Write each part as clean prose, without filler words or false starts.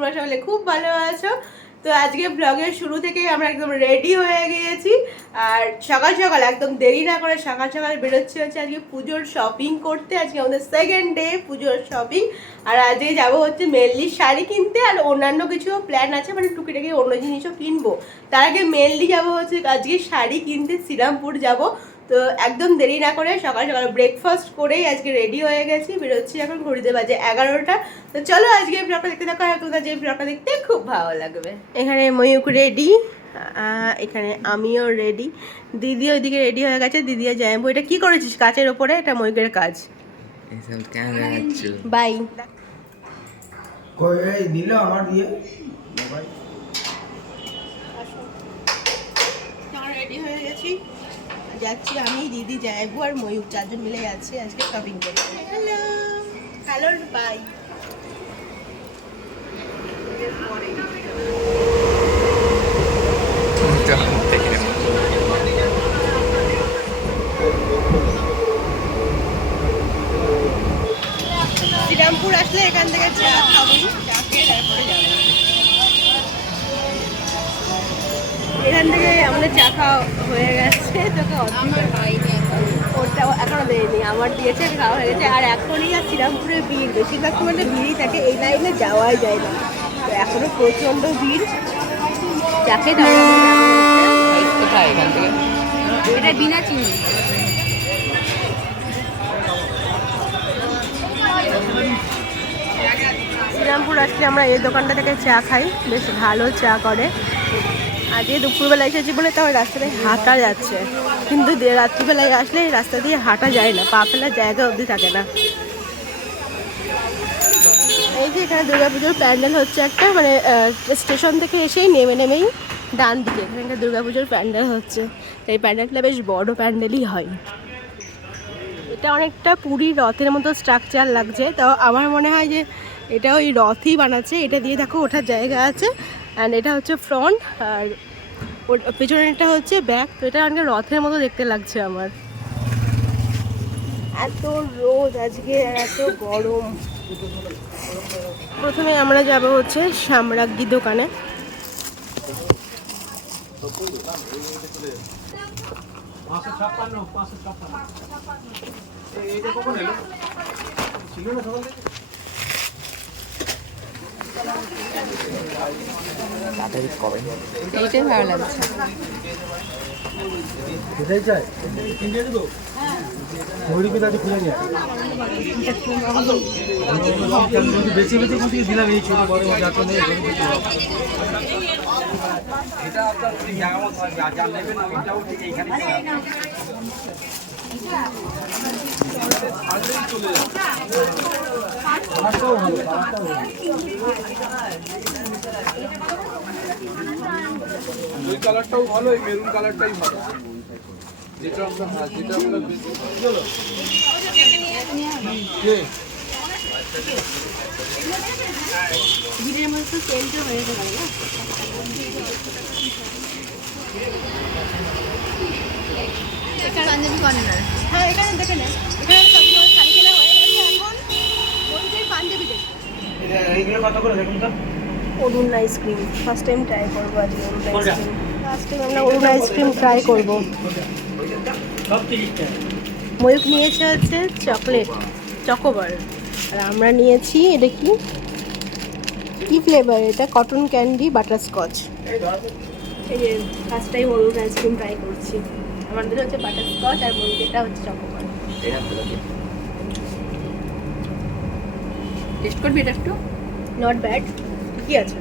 তোমরা সবাই খুব ভালো আছো। তো আজকে ব্লগের শুরু থেকেই আমরা একদম রেডি হয়ে গিয়েছি। আর সকাল সকাল একদম দেরি না করে সকাল সকাল বেরোচ্ছি হচ্ছে আজকে পুজোর শপিং করতে। আজকে আমাদের সেকেন্ড ডে পুজোর শপিং। আর আজকে যাবো হচ্ছে মেনলি শাড়ি কিনতে, আর অন্যান্য কিছু প্ল্যান আছে, মানে টুকিটাকি অন্য জিনিসও কিনবো। তার আগে মেনলি যাবো হচ্ছে আজকে শাড়ি কিনতে, শ্রীরামপুর যাব। তো একদম দেরি না করে সকাল সকাল ব্রেকফাস্ট করেই আজকে রেডি হয়ে গেছি, বেরোচ্ছি। এখন ঘড়িতে বাজে 11টা। তো চলো আজকে ব্লগটা দেখতে থাকো, আর তোমরা যে ব্লগটা দেখতে খুব ভালো লাগবে। এখানে ময়ূক রেডি, এখানে আমিও রেডি, দিদি ওইদিকে রেডি হয়ে গেছে। দিদি আর যাইবো। এটা কি করেছিস কাচের ওপরে? এটা ময়ূকের কাজ। বাই। রেডি হয়ে গেছি, যাচ্ছি আমি, দিদি, যাইবো আর ময়ূক, চারজন মিলে যাচ্ছি আজকে শপিং করতে। Hello hello bye. শ্রীরামপুর আসলে এখান থেকে চা খাবো, চা খেয়ে তারপরে যাবো। এখান থেকে আমাদের চা খাওয়া হয়ে গেছে, তোকে ওটা এখনো দেয়নি, আমার দিয়েছে, খাওয়া হয়ে গেছে। আর এখনই আর শ্রীরামপুরে ভিড়, বেশিরভাগ সময় ভিড়ই থাকে, এই লাইনে যাওয়াই যায় না। তো এখনো প্রচন্ড ভিড়। যাকে এটা বিনা চিনি। শ্রীরামপুর আসলে আমরা এই দোকানটা থেকে চা খাই, বেশ ভালো চা করে। আজকে দুপুরবেলা এসেছি বলে তাও রাস্তায় হাঁটা যাচ্ছে, কিন্তু রাত্রিবেলায় আসলে রাস্তা দিয়ে হাঁটা যায় না, পা ফেলার জায়গা অবধি থাকে না। এই যে এখানে দুর্গাপুজোর প্যান্ডেল হচ্ছে একটা, মানে স্টেশন থেকে এসেই নেমেই ডান দিকে এখানে দুর্গাপুজোর প্যান্ডেল হচ্ছে। এই প্যান্ডেলটা বেশ বড় প্যান্ডেলই হয়। এটা অনেকটা পুরীর রথের মতো স্ট্রাকচার লাগছে। তো আমার মনে হয় যে এটা ওই রথই বানাচ্ছে। এটা দিয়ে দেখো ওঠার জায়গা আছে, অ্যান্ড এটা হচ্ছে ফ্রন্ট, আর ওর পেছনেরটা হচ্ছে ব্যাক। তো এটা অনেক রথের মতো দেখতে লাগছে আমার। এত রোদ আজকে আর এত গরম। প্রথমে আমরা যাব হচ্ছে সাম্রাজ্ঞী দোকানে। এইটাই ভালো লাগছে। ওই কালারটাও ভালো, এই মেরুন কালারটাই ভালো, যেটা আমরা বেশি ভিড়ের মধ্যে সেলটা হয়ে যেতে পারে না। পাঞ্জাবি কর্নার, হ্যাঁ এখানে দেখে নেন। এখানে সবগুলো শাড়ি কেনা হয়ে গেছে, এখন ময়ূকের পাঞ্জাবি দেখুন। এইগুলো কত করে দেখুন তো? অরুণ আইসক্রিম ফার্স্ট টাইম ট্রাই করবো আজকে। অরুণ আইসক্রিম ফার্স্ট টাইম আমরা অরুণ আইসক্রিম ট্রাই করবো। ময়ূক নিয়েছে হচ্ছে চকলেট চকোবার, আর আমরা নিয়েছি এটা কি ফ্লেভার? এটা কটন ক্যান্ডি বাটারস্কচ। এই যে ফার্স্ট টাইম অরুণ আইসক্রিম ট্রাই করছি। আমাদের হচ্ছে বাটারস্কচ আর ময়ূকেরটা হচ্ছে চকোবার। টেস্ট করবি এটা একটু? নট ব্যাড, কি আছে?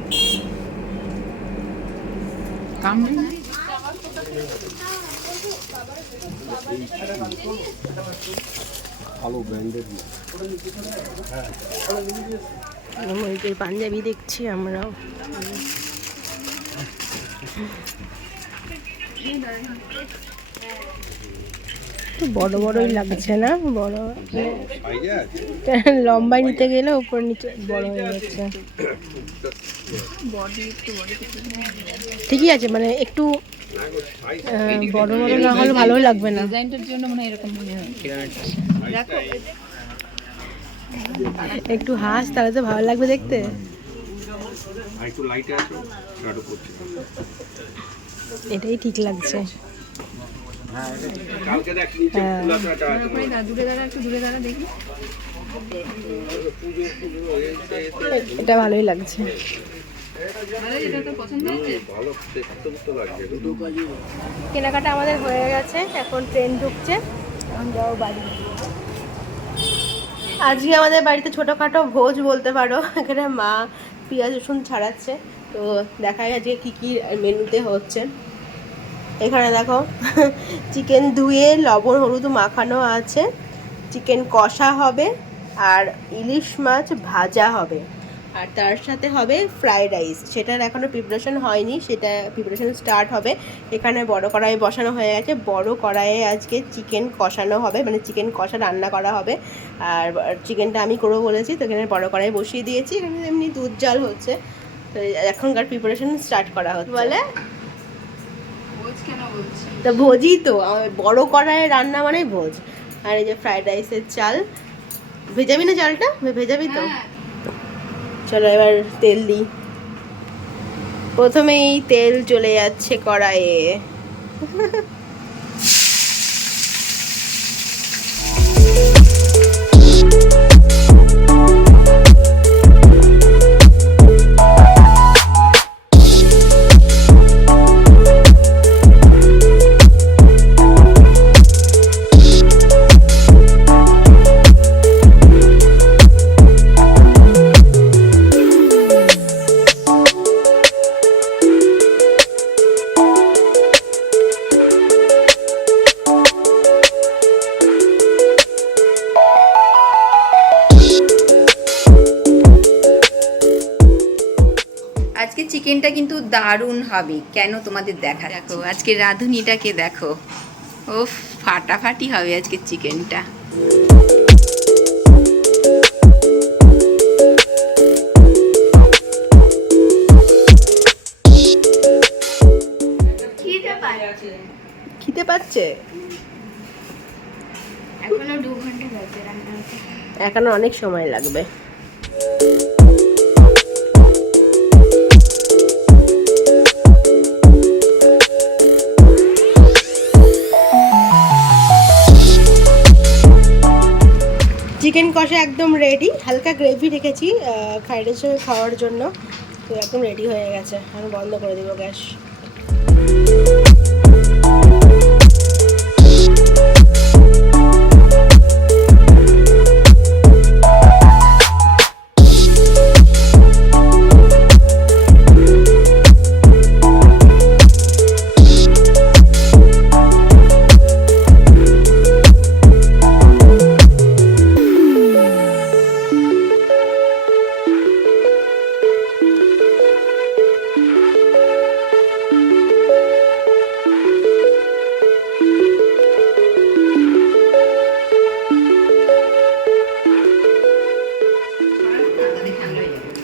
ময়ূকের পাঞ্জাবি দেখছি আমরাও। তো বড় বড়ই লাগছে না? বড় লম্বায় নিতে গেলে উপর নিচে বড় হয়ে যাচ্ছে। ঠিকই আছে, মানে একটু বড় বড় না হলে ভালো লাগবে না। ডিজাইনটার জন্য মনে হয় এরকম মনে হয়। একটু হাস, তাহলে তো ভালো লাগবে দেখতে। আর একটু লাইটে আছে গাঢ় করছে। এটাই ঠিক লাগছে। কালকে দেখ নিচে ফুলাকাটা আছে। দূরে দাঁড়া, একটু দূরে দাঁড়া দেখি। এটা ভালোই লাগছে। এটা তো পছন্দ হচ্ছে। ভালো দেখতে তো লাগছে। কেনাকাটা আমাদের হয়ে গেছে, এখন ট্রেন ঢুকছে, এখন যাও বাড়ি। আজকে আমাদের বাড়িতে ছোটোখাটো ভোজ বলতে পারো। এখানে মা পেঁয়াজ রসুন ছাড়াচ্ছে, তো দেখাই আজকে কী কী মেনুতে হচ্ছে। এখানে দেখো চিকেন ধুয়ে লবণ হলুদ মাখানো আছে, চিকেন কষা হবে, আর ইলিশ মাছ ভাজা হবে, আর তার সাথে হবে ফ্রাইড রাইস। সেটার এখনও প্রিপারেশন হয়নি, সেটা প্রিপারেশন স্টার্ট হবে। এখানে বড় কড়াই বসানো হয়ে গেছে, বড় কড়াইয়ে আজকে চিকেন কষানো হবে, মানে চিকেন কষা রান্না করা হবে। আর চিকেনটা আমি করবো বলেছি, তো এখানে বড় কড়াই বসিয়ে দিয়েছি। এখানে এমনি দুধ জাল হচ্ছে, তো এখনকার প্রিপারেশন স্টার্ট করা হচ্ছে। বলে তো ভোজই তো, বড় কড়াইয়ে রান্না মানে ভোজ। আর এই যে ফ্রাইড রাইসের চাল, ভেজাবি না চালটা? ভেজাবি তো। চলো এবার তেল দিই। প্রথমেই তেল চলে যাচ্ছে কড়াইয়ে। আজকে চিকেনটা কিন্তু দারুণ হবে, কেন তোমাদের দেখা। দেখো আজকে রাঁধুনিটাকে দেখো, ও ফাটাফাটি হবে আজকে চিকেনটা। খিদে পাচ্ছে? এখনো 2 ঘন্টা লাগবে রান্না হতে। এখনো অনেক সময় লাগবে। চিকেন কষা একদম রেডি, হালকা গ্রেভি রেখেছি ফ্রাইড রাইসের সঙ্গে খাওয়ার জন্য, তো একদম রেডি হয়ে গেছে। আমি বন্ধ করে দেবো গ্যাস।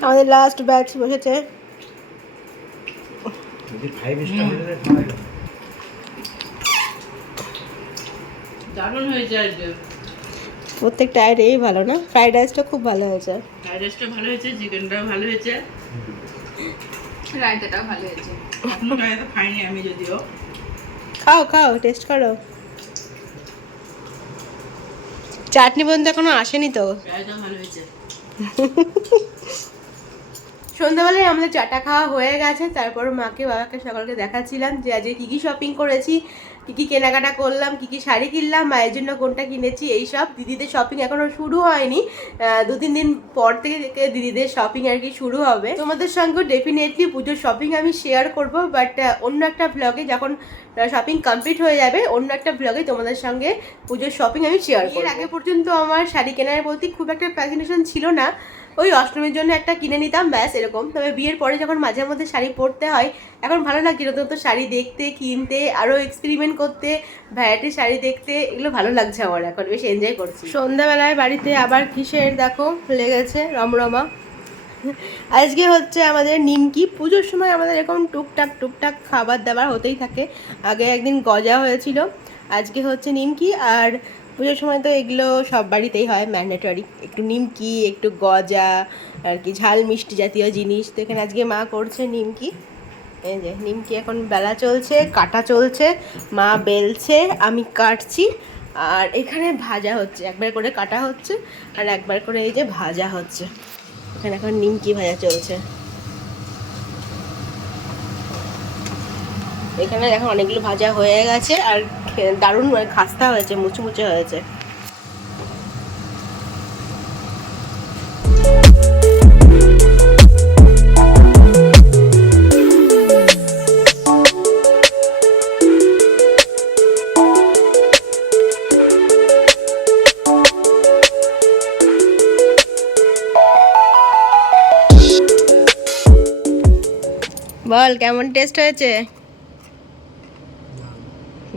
আমাদের লাস্ট ব্যাচ বসেছে। দারুণ হয়েছে আজকে। প্রত্যেকটা আইটেমই ভালো না? ফ্রাইড রাইসটা খুব ভালো হয়েছে, ফ্রাইড রাইসটা ভালো হয়েছে, চিকেনটাও ভালো হয়েছে, রায়তাটাও ভালো হয়েছে। এখনো রায়তা খাইনি আমি, যদিও। খাও খাও, টেস্ট করো। চাটনি পর্যন্ত এখনো আসেনি তো। রায়তাও ভালো হয়েছে। সন্ধ্যাবেলায় আমাদের চাটা খাওয়া হয়ে গেছে, তারপর মাকে বাবাকে সকলকে দেখাচ্ছিলাম যে আজকে কী কী শপিং করেছি, কী কী কেনাকাটা করলাম, কী কী শাড়ি কিনলাম, মায়ের জন্য কোনটা কিনেছি, এইসব। দিদিদের শপিং এখনও শুরু হয়নি, 2-3 দিন পর থেকে দিদিদের শপিং আর কি শুরু হবে। তোমাদের সঙ্গে ডেফিনেটলি পুজোর শপিং আমি শেয়ার করব, বাট অন্য একটা ব্লগে, যখন শপিং কমপ্লিট হয়ে যাবে, অন্য একটা ব্লগে তোমাদের সঙ্গে পুজোর শপিং আমি শেয়ার করব। এর আগে পর্যন্ত আমার শাড়ি কেনার প্রতি খুব একটা ফ্যাসিনেশন ছিল না, ওই অষ্টমীর জন্য একটা কিনে নিতাম ব্যাস এরকম। তবে বিয়ের পরে যখন মাঝে মধ্যে শাড়ি পরতে হয়, এখন ভালো লাগছে নতুন নতুন শাড়ি দেখতে, কিনতে, আরও এক্সপেরিমেন্ট করতে, ভ্যারাইটি শাড়ি দেখতে, এগুলো ভালো লাগছে আমার, এখন বেশ এনজয় করছি। সন্ধ্যাবেলায় বাড়িতে আবার কিসের দেখো লেগেছে রমরমা। আজকে হচ্ছে আমাদের নিমকি। পুজোর সময় আমাদের এরকম টুকটাক খাবার দাবার হতেই থাকে। আগে একদিন গজা হয়েছিল, আজকে হচ্ছে নিমকি। আর পুজোর সময় তো এগুলো সব বাড়িতেই হয়, ম্যান্ডেটরি। একটু নিমকি, একটু গজা আর কি, ঝাল মিষ্টি জাতীয় জিনিস। তো এখানে আজকে মা করছে নিমকি। এই যে নিমকি এখন বেলা চলছে, কাটা চলছে, মা বেলছে, আমি কাটছি। আর এখানে ভাজা হচ্ছে, একবার করে কাটা হচ্ছে আর একবার করে এই যে ভাজা হচ্ছে। এখানে এখন নিমকি ভাজা চলছে। এখানে এখন অনেকগুলো ভাজা হয়ে গেছে আর দারুণ খাস্তা হয়েছে, মুচমুচে হয়েছে। বল কেমন টেস্ট হয়েছে?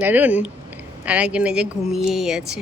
দারুণ। আর একজন এই যে ঘুমিয়েই আছে।